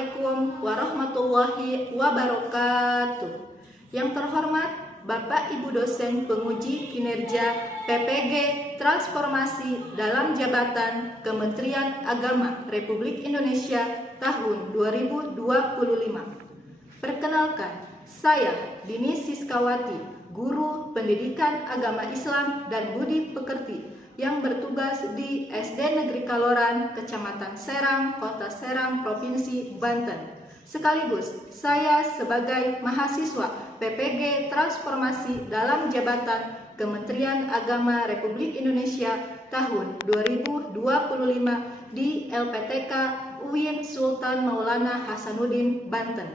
Assalamualaikum warahmatullahi wabarakatuh. Yang terhormat Bapak Ibu dosen penguji kinerja PPG Transformasi dalam Jabatan Kementerian Agama Republik Indonesia tahun 2025. Perkenalkan, saya Dini Siskawati, Guru Pendidikan Agama Islam dan Budi Pekerti yang bertugas di SD Negeri Kaloran, Kecamatan Serang, Kota Serang, Provinsi Banten. Sekaligus saya sebagai mahasiswa PPG Transformasi dalam Jabatan Kementerian Agama Republik Indonesia tahun 2025 di LPTK UIN Sultan Maulana Hasanuddin, Banten.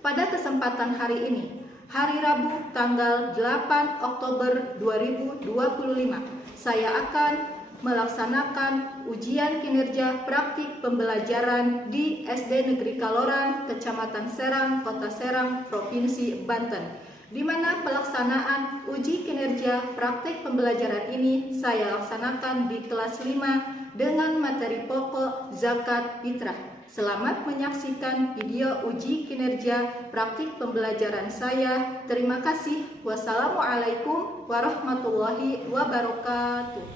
Pada kesempatan hari ini, hari Rabu tanggal 8 Oktober 2025, saya akan melaksanakan ujian kinerja praktik pembelajaran di SD Negeri Kaloran, Kecamatan Serang, Kota Serang, Provinsi Banten, di mana pelaksanaan uji kinerja praktik pembelajaran ini saya laksanakan di kelas 5 dengan materi pokok zakat fitrah. Selamat menyaksikan video uji kinerja praktik pembelajaran saya. Terima kasih. Wassalamualaikum warahmatullahi wabarakatuh.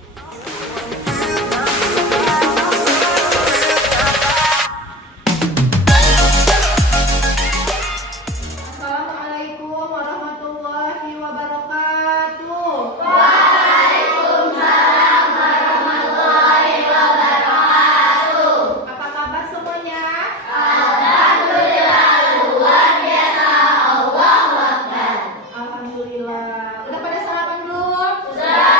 Assalamualaikum warahmatullahi wabarakatuh. Waalaikumsalam warahmatullahi wabarakatuh. Apa kabar semuanya? Alhamdulillah luar biasa. Allahu Akbar. Alhamdulillah. Udah pada sarapan belum? Sudah.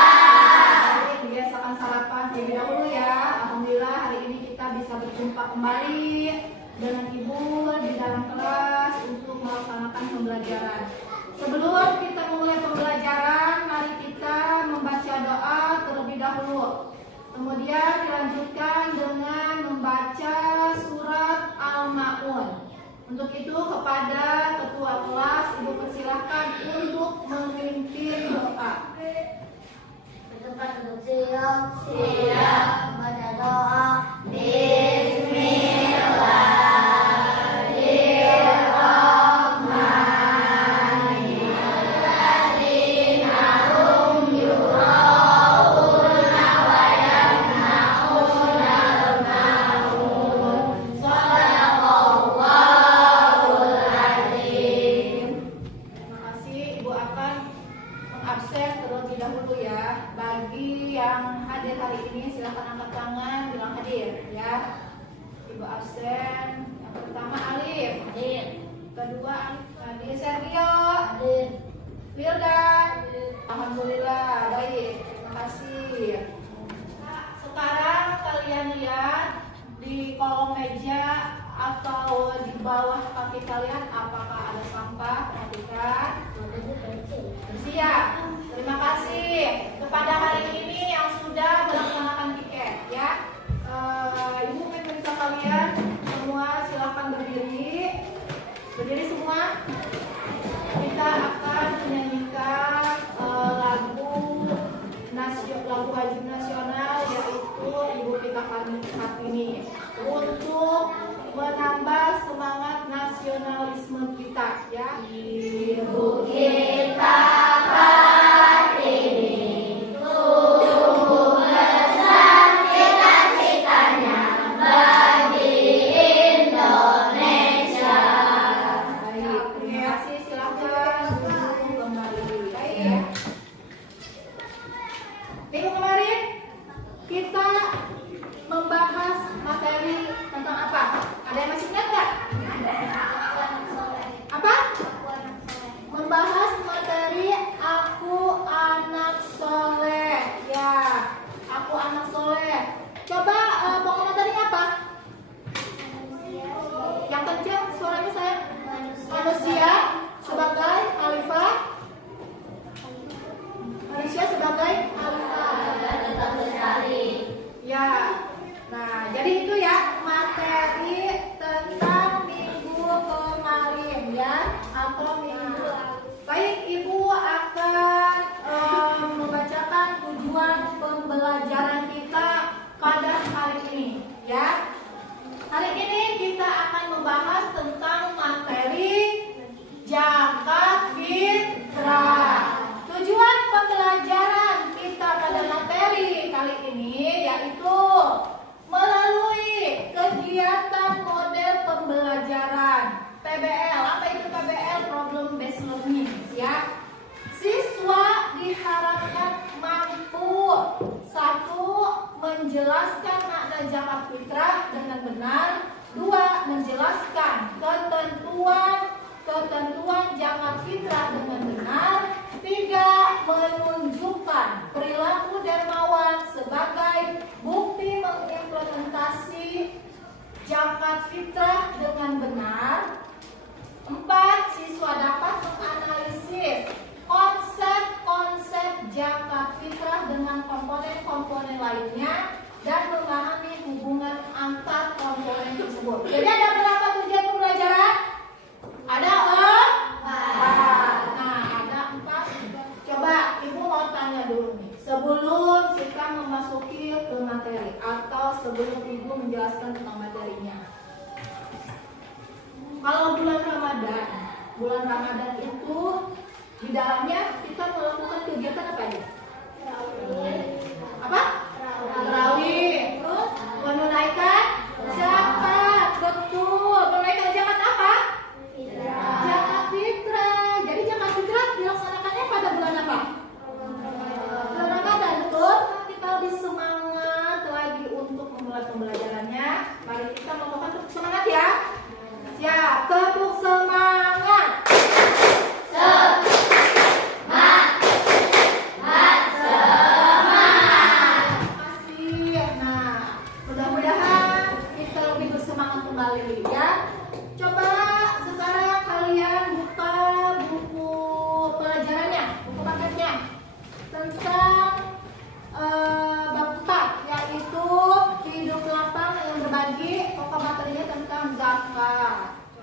Baik, biasakan sarapan terlebih dahulu ya. Alhamdulillah hari ini kita bisa berjumpa kembali dengan Ibu di dalam kelas untuk melaksanakan pembelajaran. Sebelum kita mulai pembelajaran, mari kita membaca doa terlebih dahulu. Kemudian dilanjutkan dengan membaca surat Al-Ma'un. Untuk itu kepada ketua kelas, Ibu persilahkan untuk memimpin doa. Bertempat duduk siap. Siap. Membaca doa. Terima kasih. Ibu akan mengabsen terlebih dahulu ya. Bagi yang hadir hari ini silakan angkat tangan bilang hadir ya. Ibu absen. Yang pertama Alif. Hadir. Kedua Alif hadir. Sergio. Hadir. Wilda. Alhamdulillah baik. Terima kasih. Sekarang kalian lihat di kolom meja atau di bawah kaki kalian apakah ada sampah? Perhatikan. Bersih ya. Terima kasih kepada hari ini yang sudah melaksanakan tiket ya. Ibu meminta kalian semua silakan berdiri. Berdiri semua. Kita akan menyanyikan lagu wajib nasional yaitu Ibu Kita Kartini untuk menambah semangat nasionalisme kita ya. Ibu kita Kartini, sungguh besar cita-citanya bagi Indonesia. Baik, terima kasih. Silakan duduk kembali. Baik. Minggu kemarin kita membahas materi tentang apa? Ada yang masih ingat nggak? Apa? Membahas materi aku anak soleh. Ya, aku anak soleh. Coba pokok materinya apa? Yang kencang suaranya saya. Manusia sebagai khalifah. Manusia sebagai khalifah. Tetap lestari. Ya. Nah, jadi ini yaitu melalui kegiatan model pembelajaran PBL. Apa itu PBL? Problem Based Learning, ya. Siswa diharapkan mampu: 1. Menjelaskan makna zakat fitrah dengan benar. 2. Menjelaskan ketentuan zakat fitrah dengan benar. 3. Menunjukkan perilaku dermawan sebagai bukti mengimplementasi zakat fitrah dengan benar. 4. Siswa dapat menganalisis konsep-konsep zakat fitrah dengan komponen-komponen lainnya dan memahami hubungan antar komponen tersebut. Jadi ada berapa tujuan pembelajaran? Ada 4. Nah, ada 4. Coba Ibu mau tanya dulu nih, sebelum kita memasuki ke materi atau sebelum Ibu menjelaskan tentang materinya. Kalau bulan Ramadan itu di dalamnya kita melakukan kegiatan apa aja? Apa? Tarawih. Terus menunaikan zakat. Betul. Menunaikan zakat apa? Zakat fitrah. Jadi zakat fitrah dilaksanakannya pada bulan apa? Bulan Ramadan. Betul. Kita lebih semangat lagi untuk memulai pembelajarannya. Mari kita melakukan tepuk semangat ya. Siap. Tepuk semangat.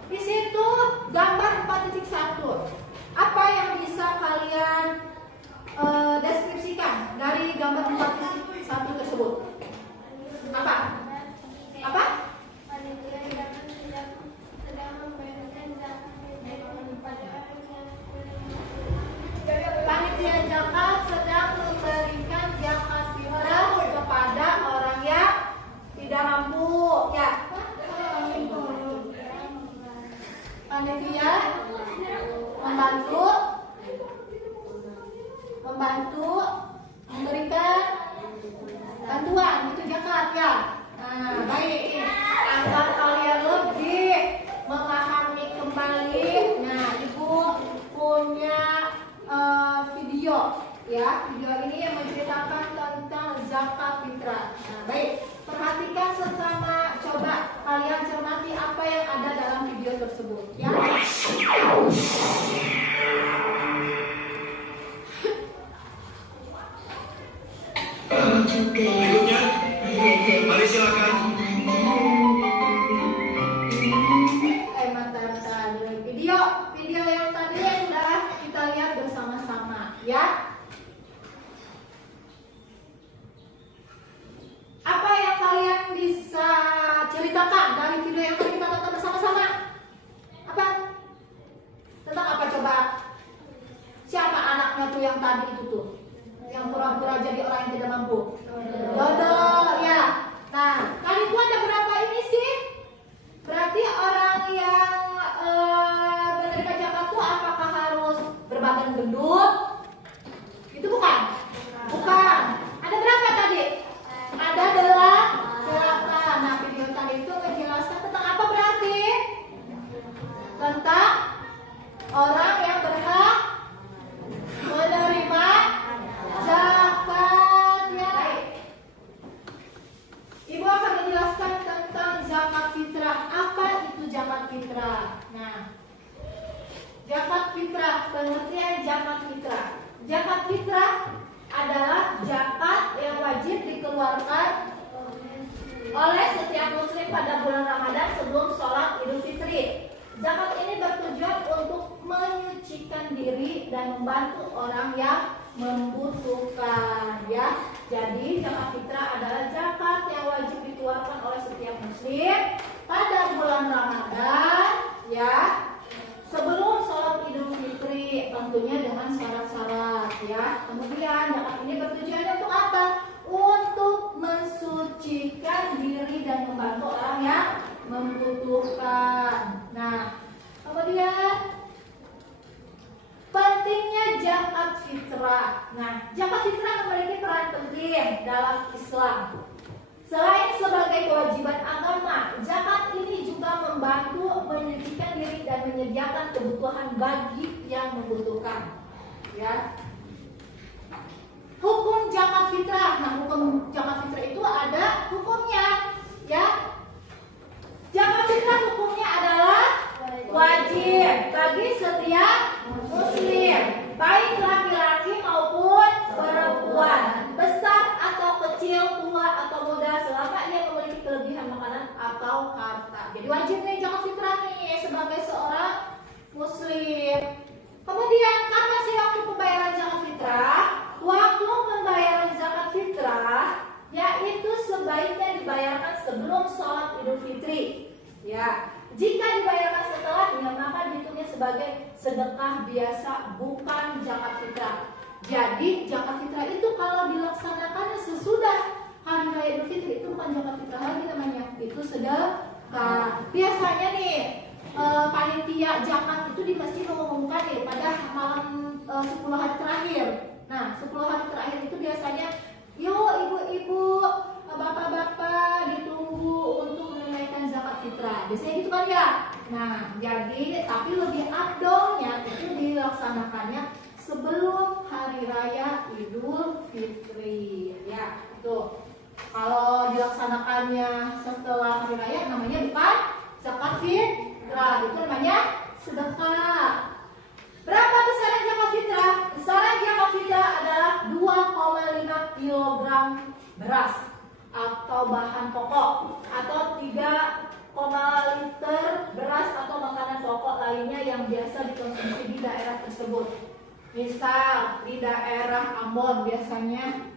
Di situ gambar 4.1. Apa yang bisa kalian deskripsikan dari gambar 4.1 tersebut? Apa? Apa? Panitia zakat sedang memberikan zakat fitrah kepada orang yang tidak mampu, ya. Panitia membantu memberikan bantuan, itu zakat, ya. Nah, baik, agar kalian lebih memahami kembali. Nah, Ibu punya video, ya. Video ini yang menceritakan tentang zakat fitrah. Nah, baik, perhatikan sesama, coba kalian cermati apa yang ada dalam video tersebut, ya. Berikutnya, mari silakan. Mantap. Video yang tadi sudah kita lihat bersama-sama, ya. Apa yang kalian bisa ceritakan dari video yang tadi kita tonton bersama-sama? Apa? Tentang apa coba? Siapa anaknya tuh yang tadi itu tuh? Yang pura-pura jadi orang yang tidak mampu? Dodo, ya. Nah, kali itu ada berapa ini sih? Berarti orang yang menerima zakat tuh apakah harus berbadan gendut? Itu bukan? Bukan. Ada berapa tadi? Ada 8. Nah, video tadi itu menjelaskan tentang apa berarti? Tentang orang yang berhak menerima zakat, ya. Ibu akan menjelaskan tentang zakat fitrah. Apa itu zakat fitrah? Nah, zakat fitrah, pengertian zakat fitrah. Zakat fitrah adalah zakat yang wajib dikeluarkan oleh setiap muslim pada bulan Ramadan sebelum sholat Idul Fitri. Zakat ini bertujuan untuk menyucikan diri dan membantu orang yang membutuhkan, ya. Jadi zakat fitrah adalah zakat yang wajib dikeluarkan oleh setiap muslim pada bulan Ramadan, ya, sebelum sholat Idul Fitri, tentunya dengan syarat-syarat, ya. Kemudian zakat ini bertujuan untuk apa? Untuk umat Islam. Selain sebagai kewajiban agama, zakat ini juga membantu menyucikan diri dan menyediakan kebutuhan bagi yang membutuhkan. Ya. Hukum zakat fitrah. Nah, hukum zakat fitrah itu ada hukumnya, ya. Zakat fitrah hukumnya adalah wajib bagi setiap muslim, baik laki-laki maupun perempuan, besar atau kecil, tua atau muda, selama ia memiliki kelebihan makanan atau harta. Jadi wajib nih zakat fitrah nih sebagai seorang muslim. Kemudian kapan sih waktu pembayaran zakat fitrah? Waktu pembayaran zakat fitrah yaitu sebaiknya dibayarkan sebelum sholat Idul Fitri. Ya, jika dibayarkan setelahnya maka dihitungnya sebagai sedekah biasa, bukan zakat fitrah. Jadi zakat fitrah itu kalau dilaksanakan sesudah hari raya Idul Fitri itu bukan zakat fitrah lagi namanya, itu sedekah. Biasanya nih panitia zakat itu di masjid mengumumkan nih pada malam 10 hari terakhir. Nah, 10 hari terakhir itu biasanya, yuk ibu-ibu, bapak-bapak ditunggu untuk menunaikan zakat fitrah. Biasanya gitu kan ya. Nah, jadi tapi lebih afdolnya itu dilaksanakannya sebelum hari raya Idul Fitri. Ya, itu. Kalau dilaksanakannya setelah hari raya namanya bukan zakat fitrah, itu namanya sedekah. Berapa besaran zakat fitrah? Besaran zakat fitrah adalah 2,5 kg beras atau bahan pokok, atau 3,5 liter beras atau makanan pokok lainnya yang biasa dikonsumsi di daerah tersebut. Misal di daerah Ambon biasanya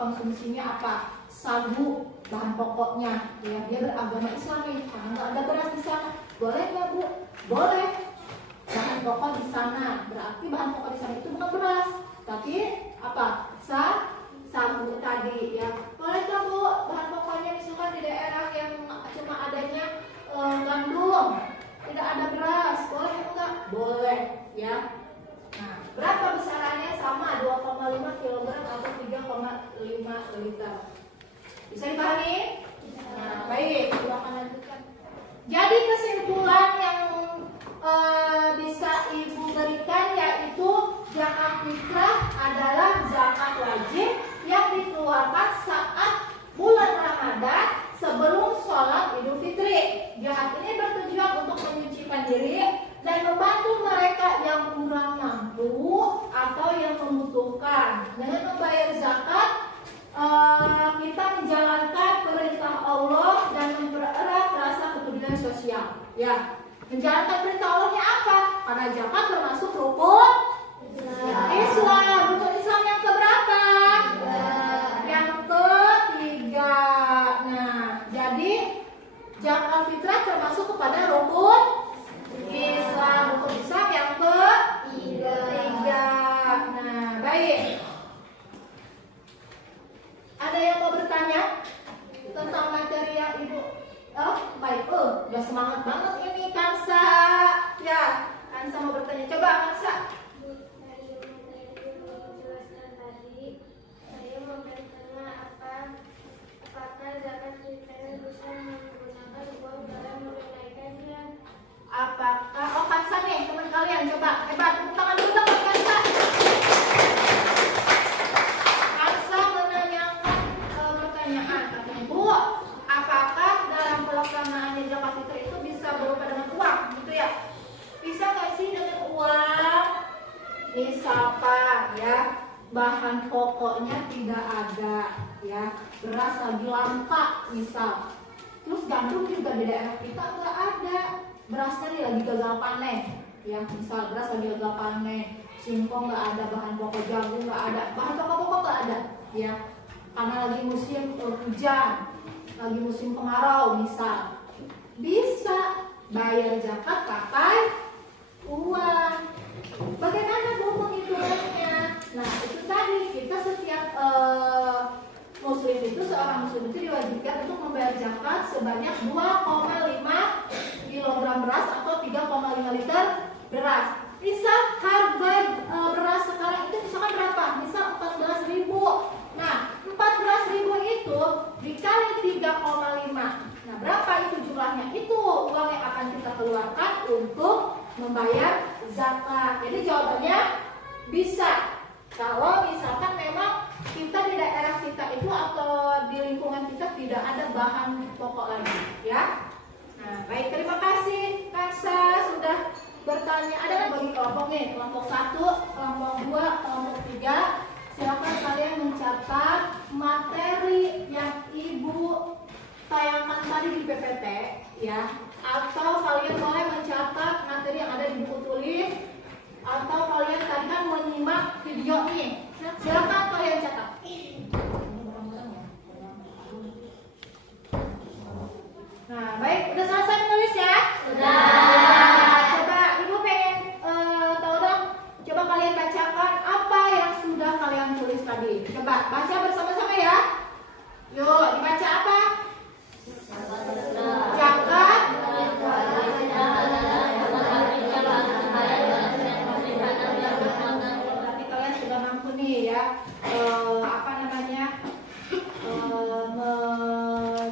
konsumsinya apa? Sagu bahan pokoknya, ya dia beragama Islam nih, karena nggak ada beras di sana. Boleh nggak Bu? Boleh. Bahan pokok di sana, berarti bahan pokok di sana itu bukan beras, tapi apa? Sagu tadi, ya. Boleh nggak Bu? Bahan pokoknya misalkan di daerah yang cuma adanya gandum, tidak ada beras, boleh enggak? Boleh, ya. Nah, berapa besarannya? Sama 2,5 kg atau 3,5 liter. Bisa dipahami? Nah, baik, kita akan lanjutkan. Jadi kesimpulan yang bisa Ibu berikan yaitu zakat fitrah adalah zakat wajib yang dikeluarkan saat bulan Ramadan sebelum sholat Idul Fitri. Zakat ini bertujuan untuk menyucikan diri dan membantu mereka yang kurang mampu atau yang membutuhkan. Dengan membayar zakat, kita menjalankan perintah Allah dan mempererat rasa kepedulian sosial. Ya, menjalankan perintah Allahnya apa? Karena zakat termasuk rukun Islam. Rukun Islam yang keberapa? Yang ketiga. Nah, jadi zakat fitrah termasuk kepada rukun Islam. Rukun Islam yang ketiga. Nah, baik. Ada yang mau bertanya tentang materi yang Ibu? Oh, baik. Udah semangat banget ini Kansa. Ya, Kansa mau bertanya. Coba Kansa. Dari materi yang dijelaskan tadi, saya mau bertanya apakah zakat fitrah bisa menggunakan uang dalam menunaikannya? Apakah? Oh, Kansa nih, teman kalian. Coba, hebat. Tepuk tangan dulu dong, Kansa. Kansa menanyakan pertanyaan. Katanya, Bu, apakah dalam pelaksanaan zakat fitrah itu bisa berupa dengan uang, gitu ya? Bisa nggak sih dengan uang? Misalkan ya, bahan pokoknya tidak ada, ya, beras lagi langka, misal. Terus gandum juga di daerah kita nggak ada, berasnya nih lagi gagal panen, ya, misal beras lagi gagal panen, singkong nggak ada, bahan pokok jagung nggak ada, bahan pokok nggak ada, ya, karena lagi musim hujan, lagi musim kemarau, misal. Bisa bayar zakat pakai uang. Bagaimana Bu menghitungannya? Nah, itu tadi kita setiap muslim itu, seorang muslim itu diwajibkan untuk membayar zakat sebanyak 2,5 kg beras atau 3,5 liter beras. Misal harga beras sekarang itu misalkan berapa? Misal 14.000. Nah, 14.000 membayar zakat. Jadi jawabannya bisa. Kalau misalkan memang kita di daerah kita itu atau di lingkungan kita tidak ada bahan pokok lagi, ya. Nah, baik, terima kasih Kansa sudah bertanya. Ada bagi kelompok nih, kelompok 1, kelompok 2, kelompok 3. Silakan kalian mencatat materi yang Ibu tayangkan tadi di PPT, ya. Atau kalian boleh mencatat materi yang ada di buku tulis, atau kalian tadi kan menyimak video nih. Silakan kalian catat. Nah, baik, udah selesai menulis ya? Sudah. Coba Ibu pengen tahu dong. Coba kalian bacakan apa yang sudah kalian tulis tadi. Coba baca bersama-sama ya. Yuk, dibaca apa? Zakat. Berarti kalian sudah mampu nih ya.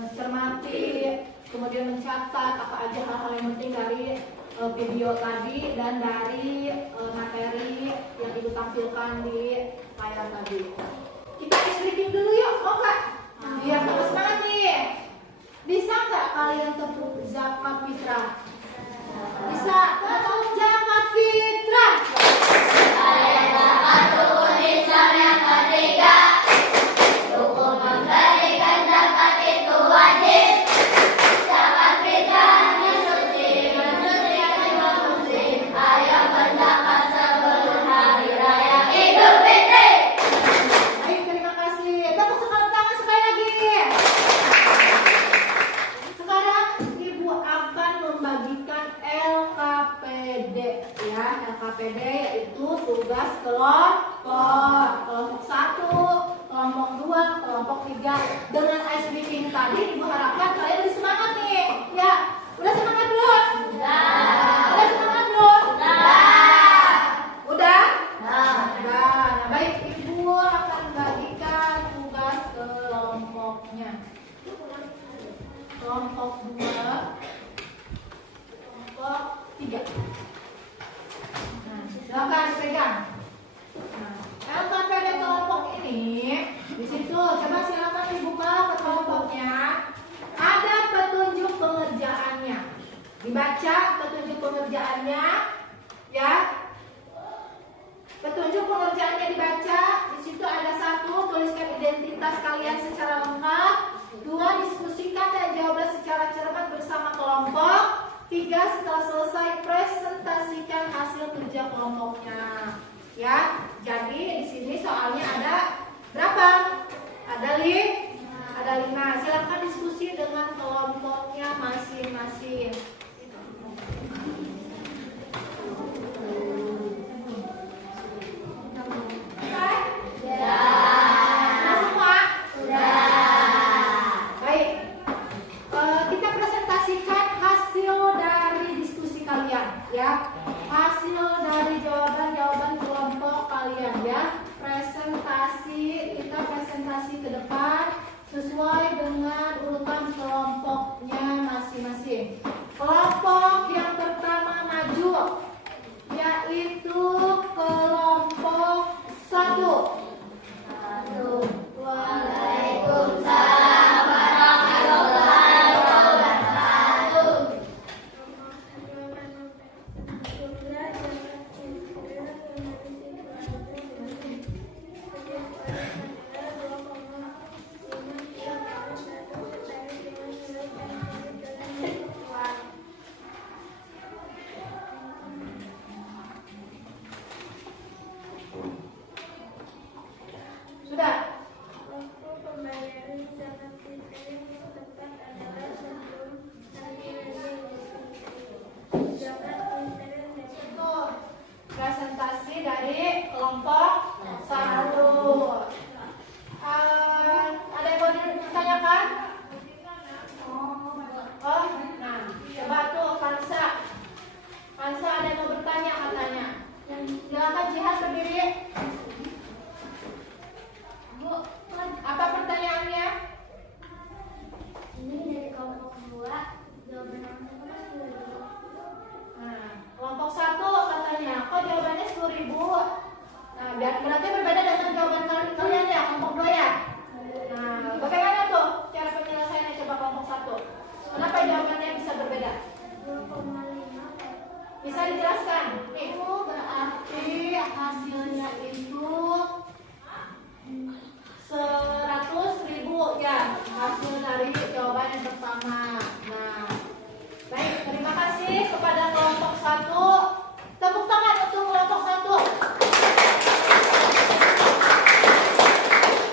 Mencermati, kemudian mencatat apa aja hal-hal yang penting dari video tadi dan dari materi yang Ibu tampilkan di layar tadi. Kita ice breaking dulu yuk, mau nggak? Biar tambah semangat nih. Bisa nggak kalian tepuk zakat fitrah? Bisa. Tepuk zakat fitrah. Saya dapat rukun Islam yang ketiga. Rukun memberikan zakat itu wajib. Zakat fitrahnya suci, mensucikan umat muslim. Ayo berzakat sebelum hari raya Idul Fitri. Baik, terima kasih. Tepuk tangan sekali lagi. Sekarang Ibu akan membagikan LKPD ya. LKPD yaitu tugas kelompok. Kelompok 1, kelompok 2, kelompok 3. Dengan ice breaking tadi Ibu harapkan kalian lebih semangat nih. Ya, udah semangat belum? Udah semangat belum? Udah? Nah, baik, Ibu akan bagikan tugas kelompoknya. Kelompok 2, kelompok 3. Nah, silakan pegang. Nah, LKPD kelompok ini di situ coba silakan dibuka ke kelompoknya. Ada petunjuk pengerjaannya. Dibaca petunjuk pengerjaannya, ya. Petunjuk pengerjaannya dibaca. Di situ ada 1, tuliskan identitas kalian secara lengkap. 2, diskusikan dan jawablah secara cermat bersama kelompok. hasil dari jawaban yang pertama. Nah, baik, terima kasih kepada kelompok 1. Tepuk tangan untuk kelompok 1.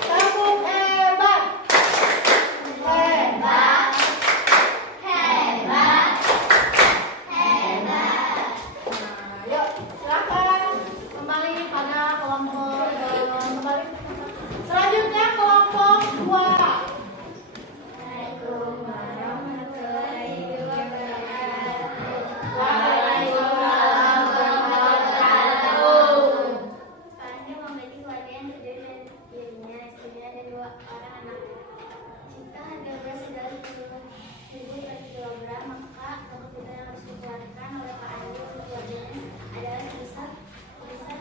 Tepuk hebat. Hebat. Hebat. Hebat. Nah, yuk silakan kembali pada kelompok kembali. Selanjutnya kelompok 2. Assalamualaikum warahmatullahi wabarakatuh. Waalaikumsalam warahmatullahi. Sekarang membagi keluarga yang terdiri dari dirinya, istrinya, dan 2 orang anak. Jika harga beras adalah 10.000 per kilogram, maka kebutuhan yang harus dikeluarkan oleh Pak Adi untuk keluarganya adalah sebesar 10.000.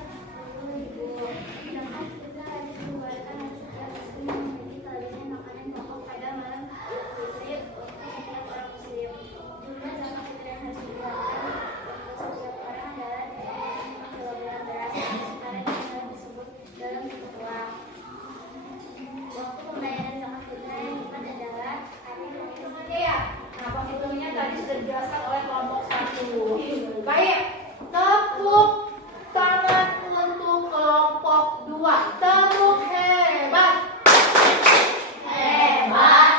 Sedangkan kita harus mengeluarkan hasil pasti membeli kalian makanan pokok pada malam fitri untuk setiap orang muslim. Jumlah zakat fitrah yang harus dikeluarkan untuk setiap orang adalah 5 kilogram beras. Sekarang yang disebut dalam bentuk uang. Waktu pembayaran zakat fitrah yang tepat adalah hari Semuanya ya. Nah, penghitungnya tadi sudah dijelaskan oleh kelompok 1. Baik, tepuk tangan untuk kelompok 2. Tepuk hebat. Hebat.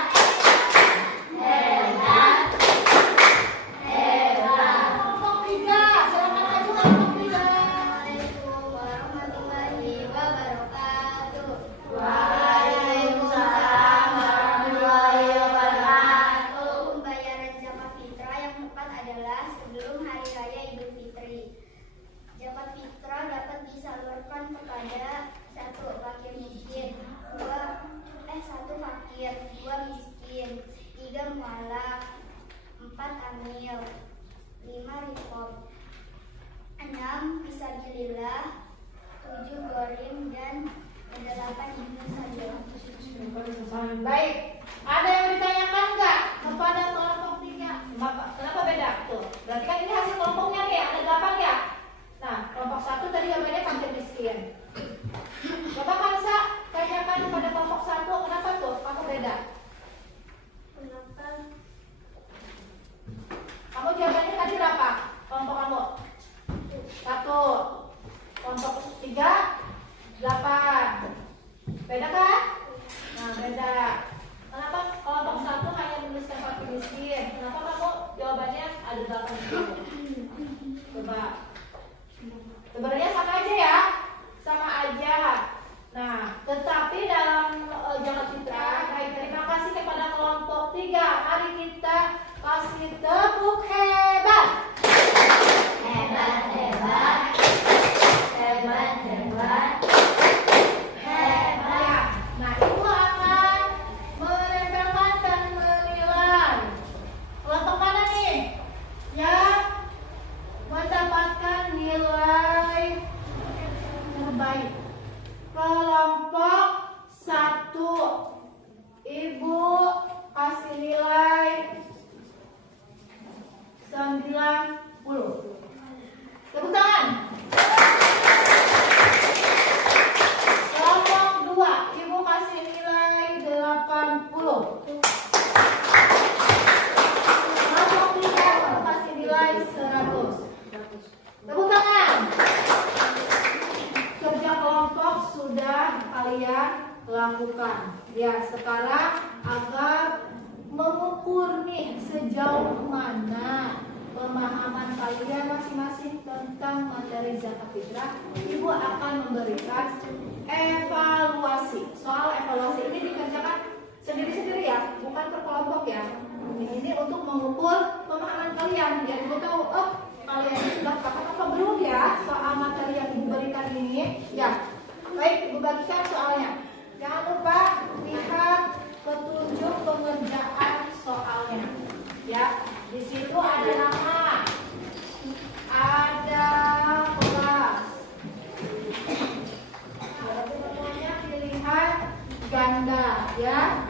Hebat. Hebat. Kelompok 3, silakan maju kelompok 3. Assalamualaikum warahmatullahi wabarakatuh. Waalaikumsalam warahmatullahi wabarakatuh. Pembayaran zakat fitrah yang tepat adalah sebelum hari raya Idul Fitri. Zakat fitrah dapat disalurkan kepada 1 fakir miskin, 1 fakir, 2 miskin, 3 mualaf, 4 amil, 5 riqab, 6 fisabilillah, 7 gorim, dan 8 ibnu sabil. Baik, ada yang ditanyakan nggak kepada kelompok 3? Kenapa beda? Tuh, berarti kan ini hasil kelompoknya nih, ada 8 ya? Nah, kelompok 1 tadi jawabannya fakir miskin. Coba Kansa tanyakan kepada kelompok 1, kenapa tuh? Kamu beda? Kenapa? Kamu jawabannya tadi berapa? Kelompok kamu? 1. Kelompok 3, 8. Beda kan? Nah, beda. Kenapa kelompok 1 hanya menuliskan fakir miskin? Kenapa kamu jawabannya ada 8 itu? Coba. Sebenarnya sama aja ya, sama aja. Nah, tetapi dalam zakat fitrah, baik, terima kasih kepada kelompok 3. Mari kita kasih tepuk hebat. Hebat, hebat. Hebat, hebat. Hebat. Nah, itu akan menempelkan dan menilai kelompok mana nih yang mendapatkan nilai terbaik. Kelompok 1, Ibu kasih nilai 90. Tepuk tangan. Kelompok 2, Ibu kasih nilai 80. Kelompok 3, Ibu kasih nilai 100. Tepuk tangan. Kerja kelompok sudah kalian lakukan. Ya, sekarang agar mengukur nih sejauh mana pemahaman kalian masing-masing tentang materi zakat fitrah, Ibu akan memberikan evaluasi. Soal evaluasi ini dikerjakan sendiri-sendiri ya, bukan per kelompok ya. Ini untuk mengukur pemahaman kalian. Biar Ibu tahu, oh kalian sudah paham apa belum ya soal materi yang Ibu berikan ini. Ya, baik, Ibu bagikan soalnya. Jangan lupa lihat petunjuk pengerjaan soalnya. Ya, di situ ada nama, ada kelas. Jadi semuanya pilihan ganda ya.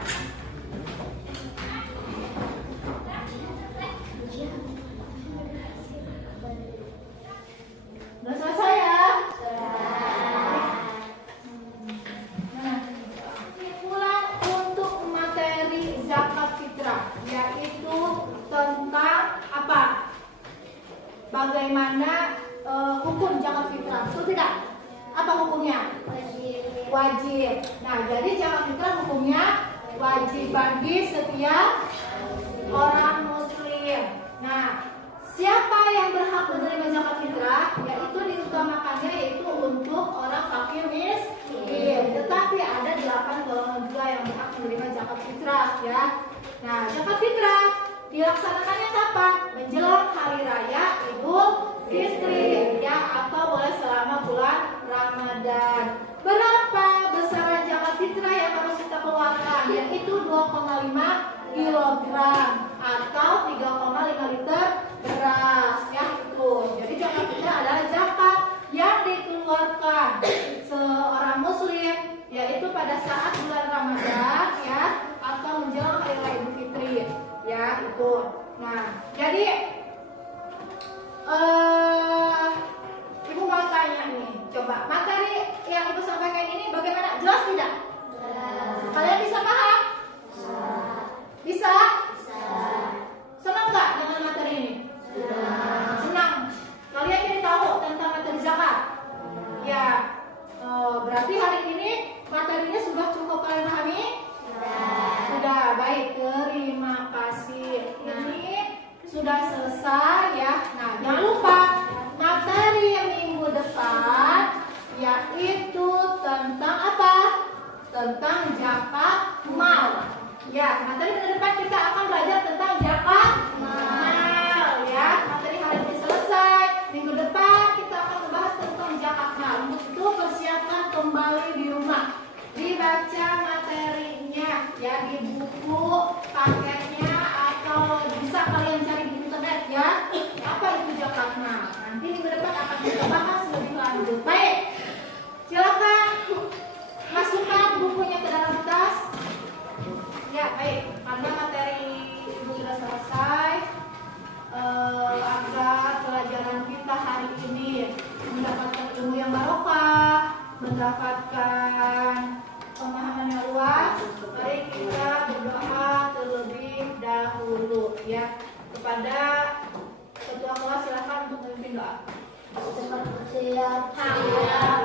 bagaimana hukum zakat fitrah, betul tidak? Apa hukumnya? Wajib. Nah, jadi zakat fitrah hukumnya wajib bagi setiap orang muslim. Nah, siapa yang berhak menerima zakat fitrah? Yaitu diutamakannya yaitu untuk orang fakir miskin. Tetapi ada 8 golongan juga yang berhak menerima zakat fitrah ya. Nah, zakat fitrah dilaksanakannya kapan? Menjelang hari raya Idul Fitri ya, atau boleh selama bulan Ramadan. Berapa besaran zakat fitrah yang harus kita keluarkan? Yaitu 2,5 kilogram atau 3,5 liter beras ya itu. Jadi zakat fitrah adalah zakat yang dikeluarkan seorang muslim yaitu pada saat bulan Ramadan ya, atau menjelang hari raya Idul Fitri ya itu. Nah, jadi Ibu mau tanya nih, coba materi yang Ibu sampaikan ini bagaimana? Jelas tidak? Kalian bisa paham? Bisa? Senang nggak dengan materi ini? Senang. Kalian jadi tahu tentang materi zakat? Ya, berarti hari ini materinya sudah cukup kalian pahami? Sudah, baik. Terima kasih. Ini sudah selesai ya. Nah, jangan lupa materi yang minggu depan yaitu tentang apa? Tentang zakat mal. Ya, materi minggu depan kita akan belajar tentang zakat mal ya. Materi hari ini selesai. Minggu depan kita akan membahas tentang zakat mal. Untuk itu persiapkan kembali di rumah. Dibaca materinya ya di buku paketnya atau bisa kalian cari di internet ya. Apa itu zakat mal? Nanti minggu depan akan kita bahas lebih lanjut. Baik, silakan masukkan bukunya ke dalam tas. Ya, baik. Karena materi ibu sudah selesai, agar pelajaran kita hari ini mendapatkan ilmu yang barokah, mendapatkan pemahaman yang luas, mari kita berdoa terlebih dahulu ya. Kepada ketua kelas silakan untuk memimpin doa. Siap.